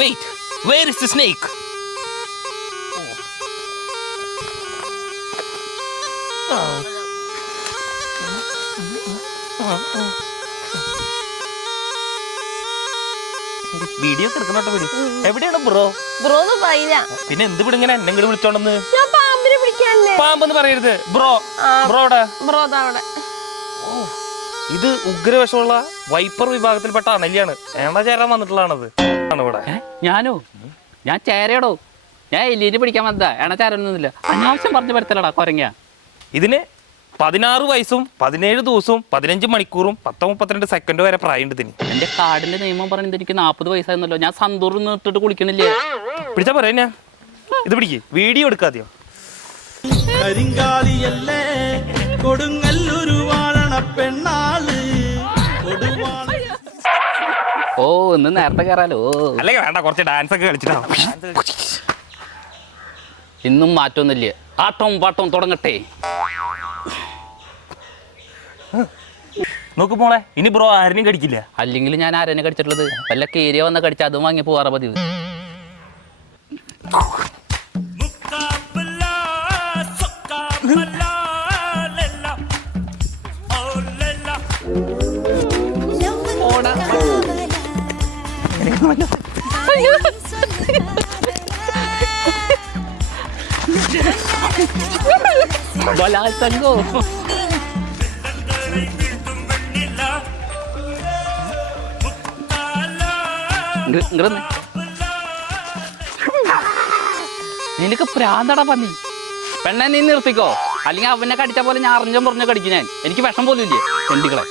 Wait, where is the snake? Video എടുക്കണോട്ടോ video. എവിടെയാണ് bro? Bro ഒന്നും പറയില്ല. പിന്നെ എന്ത് പിടിങ്ങനെ എന്നെ ഇങ്ങോട്ട് വിളിച്ചോണ്ടെന്ന്? ഞാൻ പാമ്പിനെ പിടിക്കാനല്ലേ. പാമ്പെന്ന് പറയരുത് ബ്രോ. ബ്രോ അവിടെ. ബ്രോ അവിടെ. ഇത് ഉഗ്രവശമുള്ള വൈപ്പർ വിഭാഗത്തിൽപ്പെട്ട അണലിയാണ്. എണ്ണ ചേരാൻ വന്നിട്ടുള്ളതാണത് ഇവിടെ. ഞാനോ? ഞാൻ ചേരയോടോ. ഞാൻ എലീനെ പിടിക്കാൻ വന്നതാ. എണ്ണ ചേരൊന്നുമില്ല. അനാവശ്യം പറഞ്ഞു പറ്റലടാ കൊരങ്ങ. ഇതിന് 16 വയസ്സും 17 ദിവസവും 15 മണിക്കൂറും 10-32 സെക്കൻഡ് വരെ പ്രായമുണ്ട് ഇതിന്. എന്റെ കാടിന്റെ നിയമം പറയുന്നത് എനിക്ക് 40 വയസ്സായിരുന്നല്ലോ. ഞാൻ സന്തൂറിൽ നിർത്തിട്ട് കുളിക്കണില്ലേ? പിടിച്ചാ പറയാ. ഇത് പിടിക്ക്, വീഡിയോ എടുക്കാതെയോ. കരിങ്കാലിയല്ലേ കൊടുങ്ങല്ലൊരു വാഴണ പെണ്ണാള്. ഓ ഒന്ന് നേരത്തെ കയറാലോ. അല്ലെങ്കിൽ വേണ്ട, കുറച്ച് ഡാൻസ് ഒക്കെ കളിച്ചിട്ടാ. ഇന്നും മാറ്റമൊന്നുമില്ല. ആട്ടവും പാട്ടവും തുടങ്ങട്ടെ. നോക്ക് മോളെ, ഇനി ബ്രോ ആരെയും കടിക്കില്ല. അല്ലെങ്കിൽ ഞാൻ ആരെന്നെ കടിച്ചിട്ടുള്ളത്? വല്ല കേരിയ വന്ന കടിച്ച അതും വാങ്ങി പോവാറ പതിവ്. ബലാത്സംഗോ നിനക്ക് പ്രാന്തടാ പന്നി. പെണ്ണെ നീ നിർത്തിക്കോ, അല്ലെങ്കിൽ അവനെ കടിച്ച പോലെ ഞാൻ അറിഞ്ഞോ പറഞ്ഞോ കടിക്കും ഞാൻ. എനിക്ക് വിഷം പോലും ഇല്ലേ ചെണ്ടികളെ.